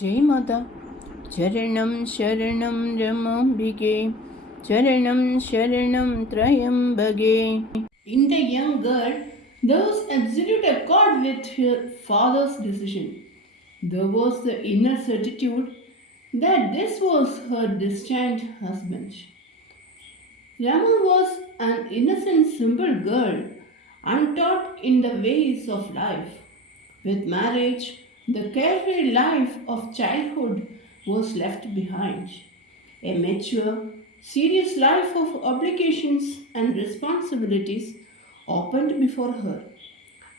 जय माता। चरणं शरणं रमाम्बिके, चरणं शरणं त्रयम्बके. In the young girl, there was absolute accord with her father's decision. There was the inner certitude that this was her destined husband. Rama was an innocent, simple girl, untaught in the ways of life. With marriage, the carefree life of childhood was left behind. A mature, serious life of obligations and responsibilities opened before her.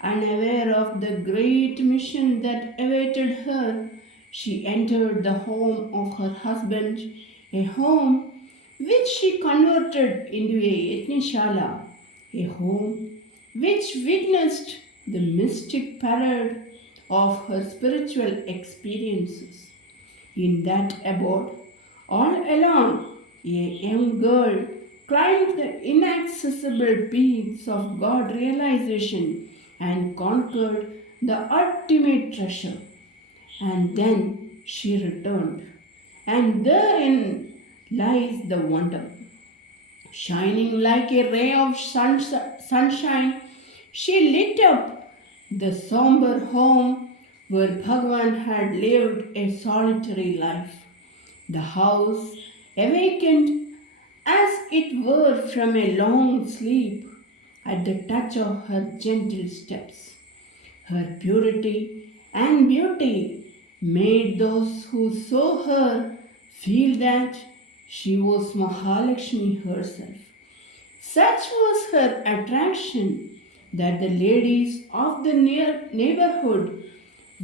Unaware of the great mission that awaited her, she entered the home of her husband, a home which she converted into a yajnashala, a home which witnessed the mystic parade of her spiritual experiences. In that abode, all alone, a young girl climbed the inaccessible peaks of God realization and conquered the ultimate treasure. And then she returned, and therein lies the wonder. Shining like a ray of sunshine, she lit up the somber home where Bhagwan had lived a solitary life. The house awakened as it were from a long sleep at the touch of her gentle steps. Her purity and beauty made those who saw her feel that she was Mahalakshmi herself. Such was her attraction that the ladies of the neighborhood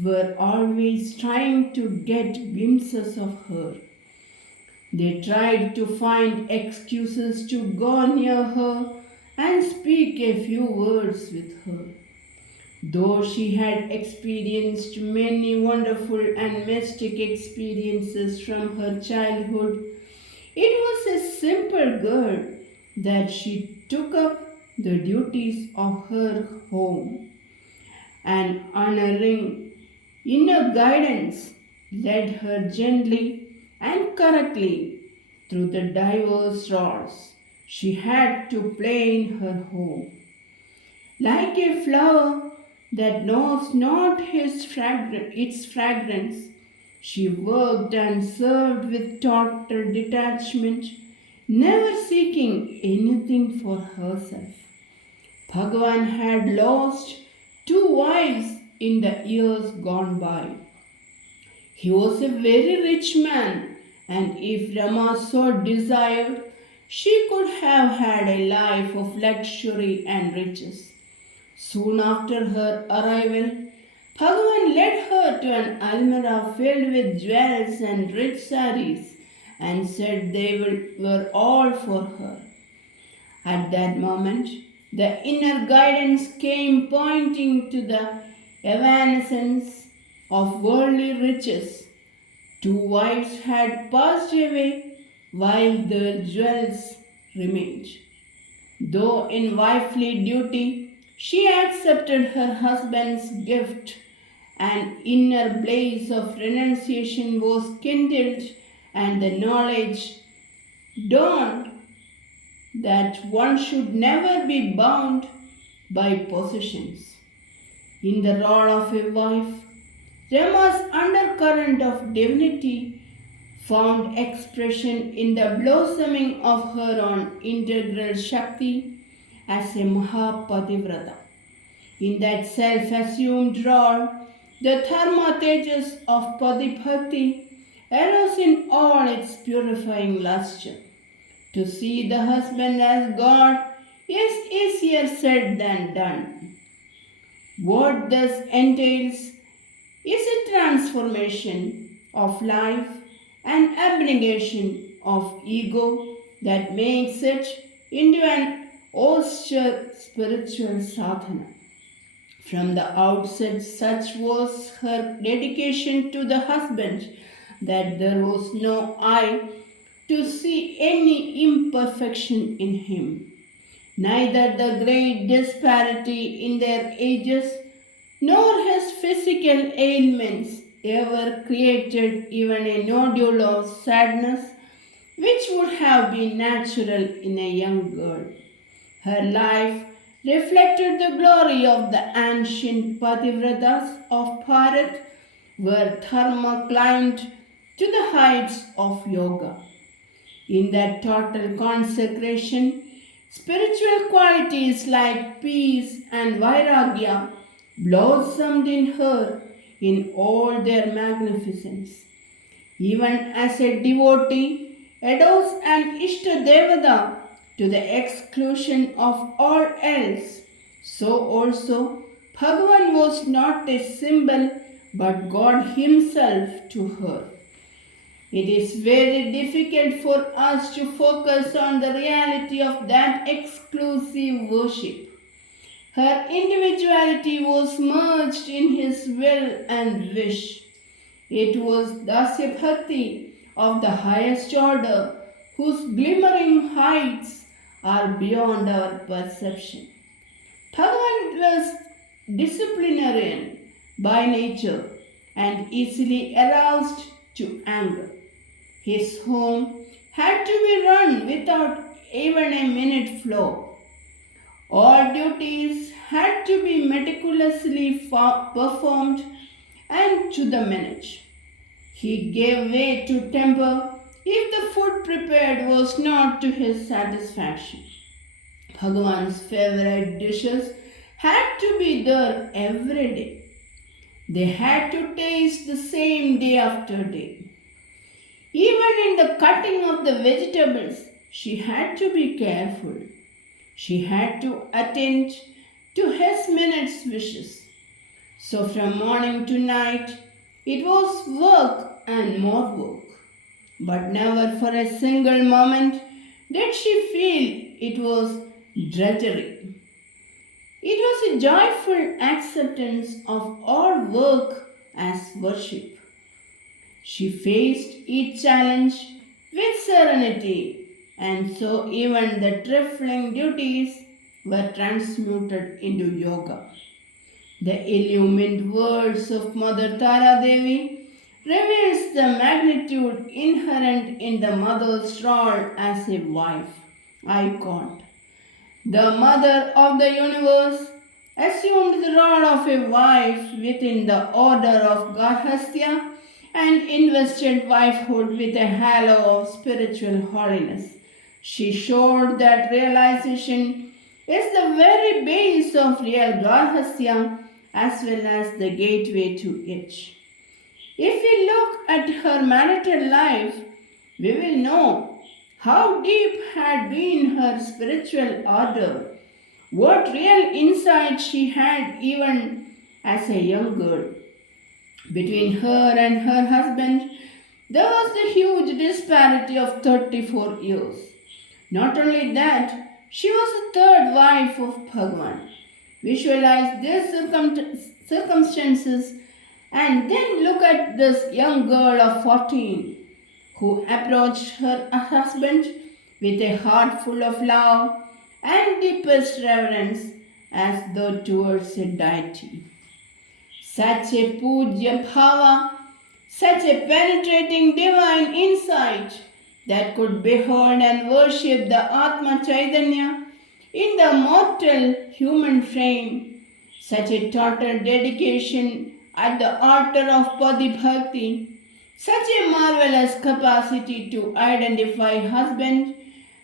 were always trying to get glimpses of her. They tried to find excuses to go near her and speak a few words with her. Though she had experienced many wonderful and mystic experiences from her childhood, it was a simple girl that she took up the duties of her home, and honoring inner guidance led her gently and correctly through the diverse roles she had to play in her home. Like a flower that knows not its fragrance, she worked and served with total detachment, never seeking anything for herself. Bhagavan had lost two wives in the years gone by. He was a very rich man, and if Rama so desired, she could have had a life of luxury and riches. Soon after her arrival, Bhagavan led her to an almirah filled with jewels and rich saris and said were all for her. At that moment, the inner guidance came pointing to the evanescence of worldly riches. Two wives had passed away while their jewels remained. Though in wifely duty, she accepted her husband's gift. An inner blaze of renunciation was kindled, and the knowledge dawned that one should never be bound by possessions. In the role of a wife, Rama's undercurrent of divinity found expression in the blossoming of her own integral Shakti as a Mahapativrata. In that self-assumed role, the Dharma Tejas of Padibhakti arose in all its purifying luster. To see the husband as God is easier said than done. What this entails is a transformation of life and abnegation of ego that makes it into an austere spiritual sadhana. From the outset, such was her dedication to the husband that there was no eye to see any imperfection in him. Neither the great disparity in their ages nor his physical ailments ever created even a nodule of sadness, which would have been natural in a young girl. Her life reflected the glory of the ancient Pativratas of Bharat, where Dharma climbed to the heights of yoga. In that total consecration, spiritual qualities like peace and vairagya blossomed in her in all their magnificence. Even as a devotee adores an Ishta Devada to the exclusion of all else, so also Bhagavan was not a symbol but God Himself to her. It is very difficult for us to focus on the reality of that exclusive worship. Her individuality was merged in His will and wish. It was Dasya Bhakti of the highest order, whose glimmering heights are beyond our perception. Bhagavan was disciplinarian by nature and easily aroused to anger. His home had to be run without even a minute flow. All duties had to be meticulously performed and to the minute. He gave way to temper if the food prepared was not to his satisfaction. Bhagavan's favorite dishes had to be there every day. They had to taste the same day after day. Even in the cutting of the vegetables, she had to be careful. She had to attend to his minute's wishes. So from morning to night, it was work and more work. But never for a single moment did she feel it was drudgery. It was a joyful acceptance of all work as worship. She faced each challenge with serenity, and so even the trifling duties were transmuted into yoga. The illumined words of Mother Tara Devi reveals the magnitude inherent in the mother's role as a wife. I quote, "The mother of the universe assumed the role of a wife within the order of Garhastya and invested wifehood with a halo of spiritual holiness. She showed that realization is the very base of real Garhastya as well as the gateway to it. If we look at her marital life, we will know how deep had been her spiritual ardor, what real insight she had even as a young girl. Between her and her husband, there was the huge disparity of 34 years. Not only that, she was the third wife of Bhagavan. Visualize these circumstances and then look at this young girl of 14 who approached her husband with a heart full of love and deepest reverence as though towards a deity. Such a pujya bhava, such a penetrating divine insight that could behold and worship the Atma Chaitanya in the mortal human frame, such a total dedication at the altar of Padi Bhakti, such a marvelous capacity to identify husband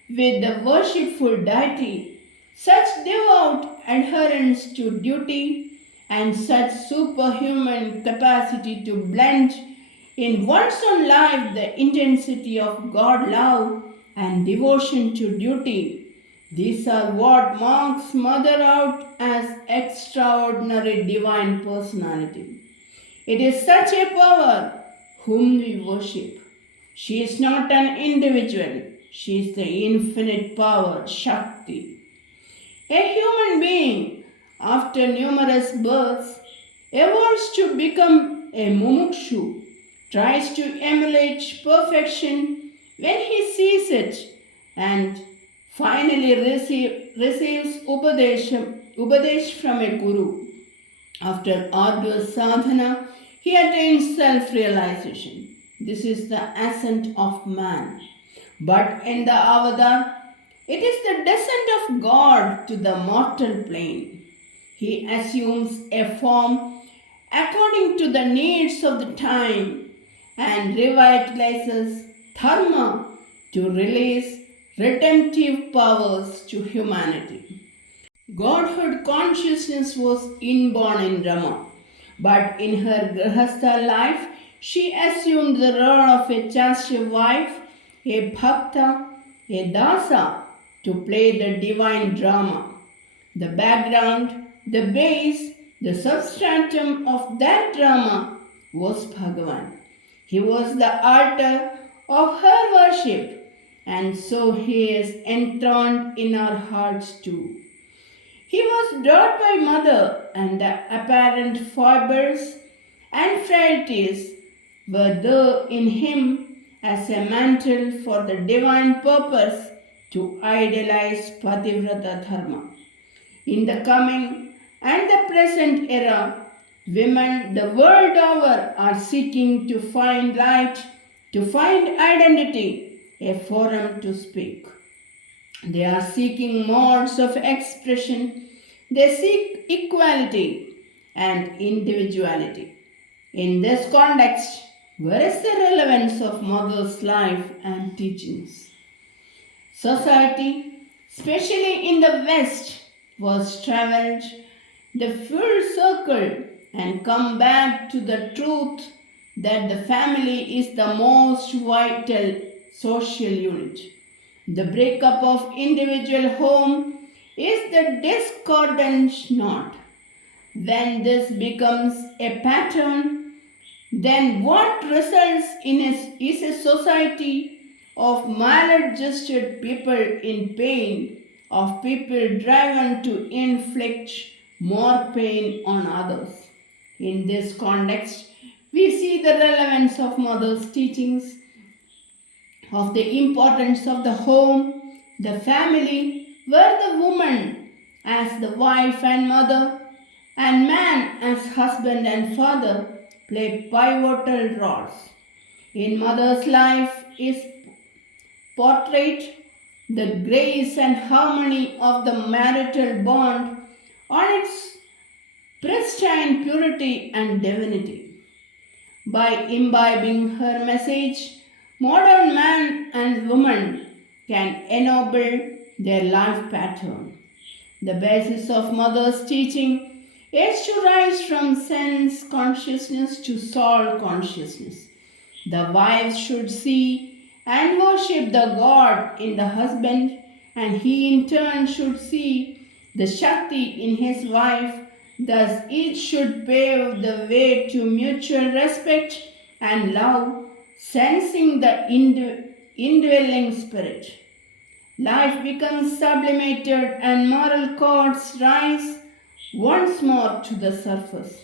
with the worshipful deity, such devout adherence to duty, and such superhuman capacity to blend in one's own life the intensity of God love and devotion to duty. These are what marks Mother out as extraordinary divine personality. It is such a power whom we worship. She is not an individual, she is the infinite power, Shakti. A human being, after numerous births, evolves to become a mumukshu, tries to emulate perfection when he sees it, and finally receives upadesh from a guru. After arduous sadhana, he attains self-realization. This is the ascent of man. But in the Avatar, it is the descent of God to the mortal plane. He assumes a form according to the needs of the time and revitalizes dharma to release redemptive powers to humanity. Godhood consciousness was inborn in Rama, but in her Grihastha life, she assumed the role of a chastity wife, a bhakta, a dasa to play the divine drama. The background, the base, the substratum of that drama was Bhagavan. He was the altar of her worship, and so he is enthroned in our hearts too. He was brought by mother, and the apparent foibles and frailties were there in him as a mantle for the divine purpose to idealize Pativrata Dharma. In the coming and the present era, women the world over are seeking to find light, to find identity, a forum to speak. They are seeking modes of expression. They seek equality and individuality. In this context, where is the relevance of mother's life and teachings? Society, especially in the West, was traveled the full circle and come back to the truth that the family is the most vital social unit. The breakup of individual home is the discordant knot. When this becomes a pattern, then what results in is a society of maladjusted people in pain, of people driven to inflict more pain on others. In this context, we see the relevance of mother's teachings, of the importance of the home, the family, where the woman as the wife and mother, and man as husband and father play pivotal roles. In mother's life is portrayed the grace and harmony of the marital bond on its pristine purity and divinity. By imbibing her message, modern man and woman can ennoble their life pattern. The basis of mother's teaching is to rise from sense consciousness to soul consciousness. The wife should see and worship the God in the husband, and he in turn should see the Shakti in his wife. Thus, each should pave the way to mutual respect and love, sensing the indwelling spirit. Life becomes sublimated and moral chords rise once more to the surface.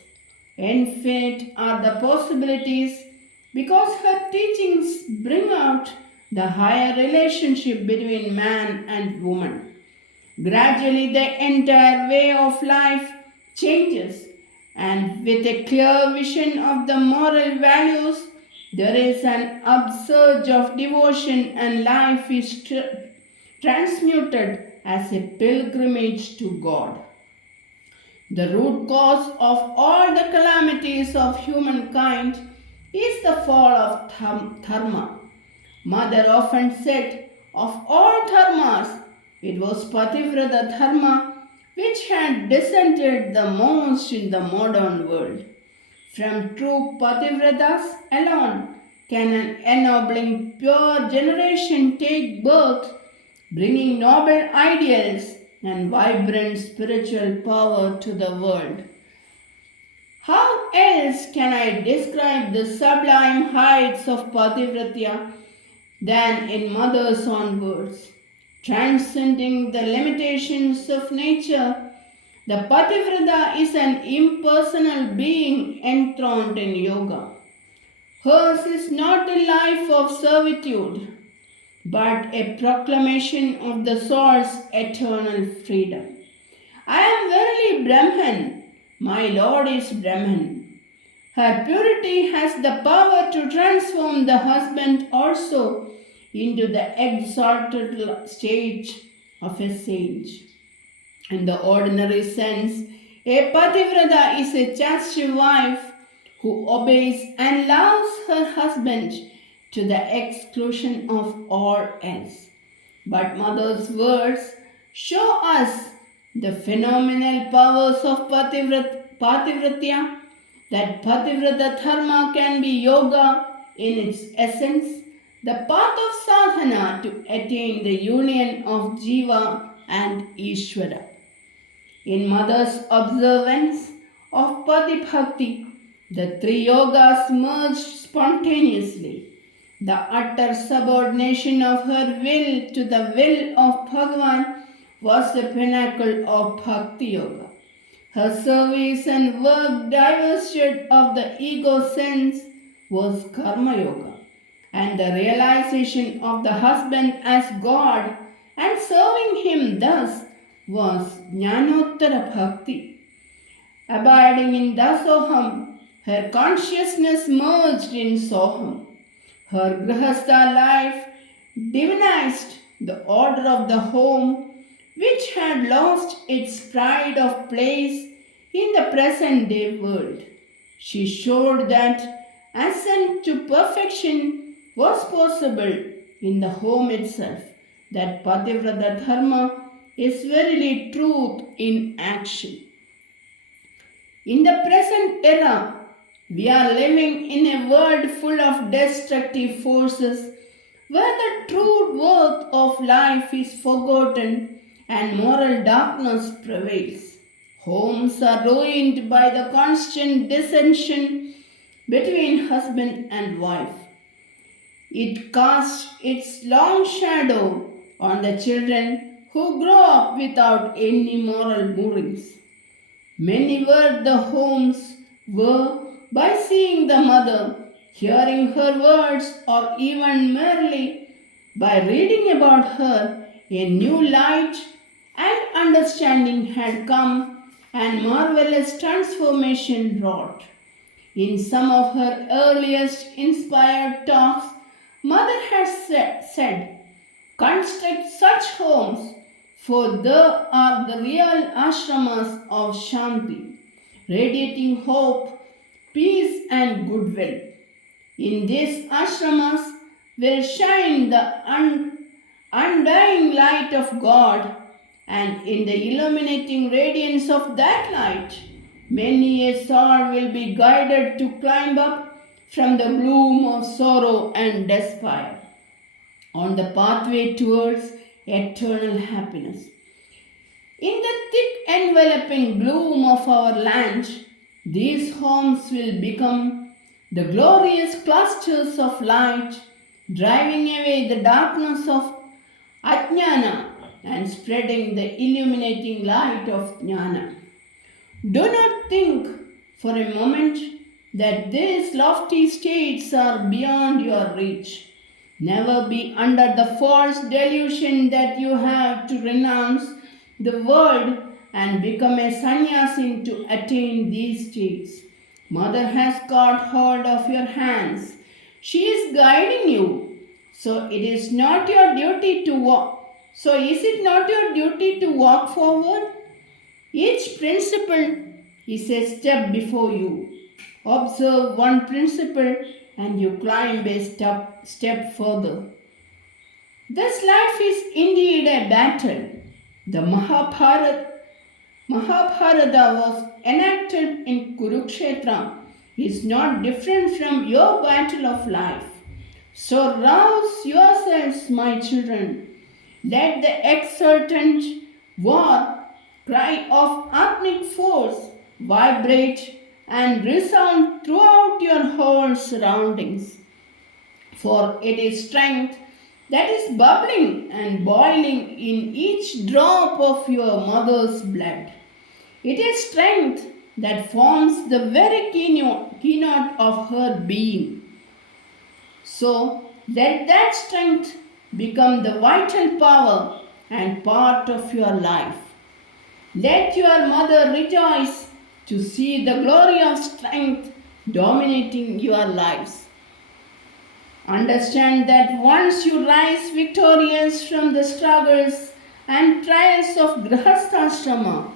Infinite are the possibilities because her teachings bring out the higher relationship between man and woman. Gradually, the entire way of life changes, and with a clear vision of the moral values, there is an upsurge of devotion, and life is transmuted as a pilgrimage to God. The root cause of all the calamities of humankind is the fall of dharma. Mother often said, of all dharmas, it was Pativrata dharma which had descended the most in the modern world. From true Pativratas alone can an ennobling pure generation take birth, bringing noble ideals and vibrant spiritual power to the world. How else can I describe the sublime heights of Pativratya than in mother's own words? Transcending the limitations of nature, the Pativrata is an impersonal being enthroned in yoga. Hers is not a life of servitude, but a proclamation of the soul's eternal freedom. I am verily Brahman, my Lord is Brahman. Her purity has the power to transform the husband also into the exalted stage of a saint. In the ordinary sense, a pativrata is a chaste wife who obeys and loves her husband to the exclusion of all else. But Mother's words show us the phenomenal powers of Pativratya, that Pativrata Dharma can be yoga in its essence, the path of sadhana to attain the union of Jiva and Ishvara. In Mother's observance of Pati Bhakti, the three yogas merged spontaneously. The utter subordination of her will to the will of Bhagavan was the pinnacle of Bhakti Yoga. Her service and work divested of the ego sense was Karma Yoga, and the realization of the husband as God and serving him thus was Jnanottara Bhakti. Abiding in Dasoham, her consciousness merged in Soham. Her Grihastha life divinized the order of the home, which had lost its pride of place in the present day world. She showed that ascent to perfection was possible in the home itself, that Pativrata Dharma is verily truth in action. In the present era, we are living in a world full of destructive forces where the true worth of life is forgotten and moral darkness prevails. Homes are ruined by the constant dissension between husband and wife. It casts its long shadow on the children who grow up without any moral moorings. Many were the homes were by seeing the mother, hearing her words, or even merely by reading about her, a new light and understanding had come and marvelous transformation wrought. In some of her earliest inspired talks, Mother has said, construct such homes, for they are the real ashramas of Shanti, radiating hope, peace, and goodwill. In these ashramas will shine the undying light of God, and in the illuminating radiance of that light, many a soul will be guided to climb up from the gloom of sorrow and despair on the pathway towards eternal happiness. In the thick enveloping gloom of our land, these homes will become the glorious clusters of light, driving away the darkness of Ajnana and spreading the illuminating light of Jnana. Do not think for a moment that these lofty states are beyond your reach. Never be under the false delusion that you have to renounce the world and become a sannyasin to attain these states. Mother has got hold of your hands. She is guiding you. So is it not your duty to walk forward? Each principle is a step before you. Observe one principle and you climb a step further. This life is indeed a battle. The Mahabharata was enacted in Kurukshetra is not different from your battle of life. So rouse yourselves, my children. Let the exultant war cry of Atmic force vibrate and resound throughout your whole surroundings. For it is strength that is bubbling and boiling in each drop of your mother's blood. It is strength that forms the very keynote of her being. So let that strength become the vital power and part of your life. Let your mother rejoice to see the glory of strength dominating your lives. Understand that once you rise victorious from the struggles and trials of Grihasthashrama,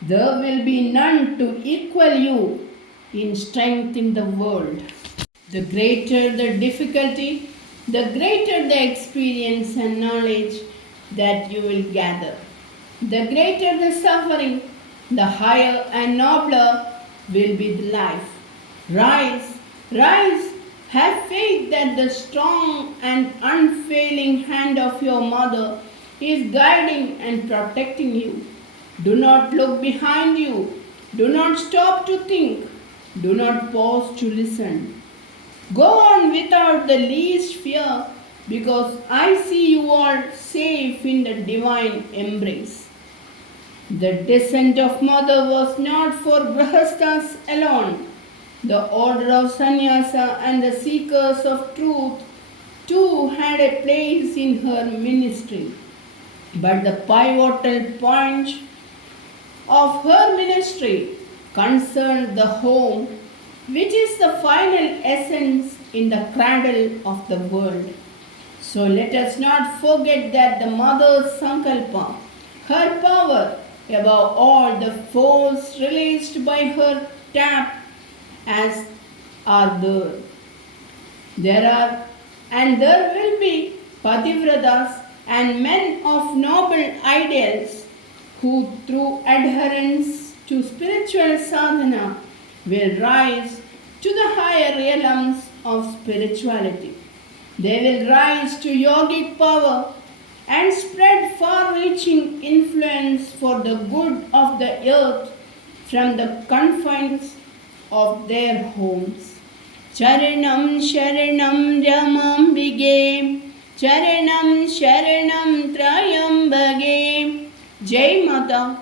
there will be none to equal you in strength in the world. The greater the difficulty, the greater the experience and knowledge that you will gather. The greater the suffering, the higher and nobler will be the life. Rise, rise, have faith that the strong and unfailing hand of your mother is guiding and protecting you. Do not look behind you. Do not stop to think. Do not pause to listen. Go on without the least fear, because I see you are safe in the divine embrace. The descent of mother was not for Grihasthas alone. The order of sannyasa and the seekers of truth too had a place in her ministry. But the pivotal point of her ministry concerned the home, which is the final essence in the cradle of the world. So let us not forget that the mother's sankalpa, her power, above all the force released by her tap, as are there. There will be pativratas and men of noble ideals who through adherence to spiritual sadhana will rise to the higher realms of spirituality. They will rise to yogic power and spread far-reaching influence for the good of the earth from the confines of their homes. Charanam Sharanam Ramambige, Charanam Sharanam Trayambage. Jai Mata.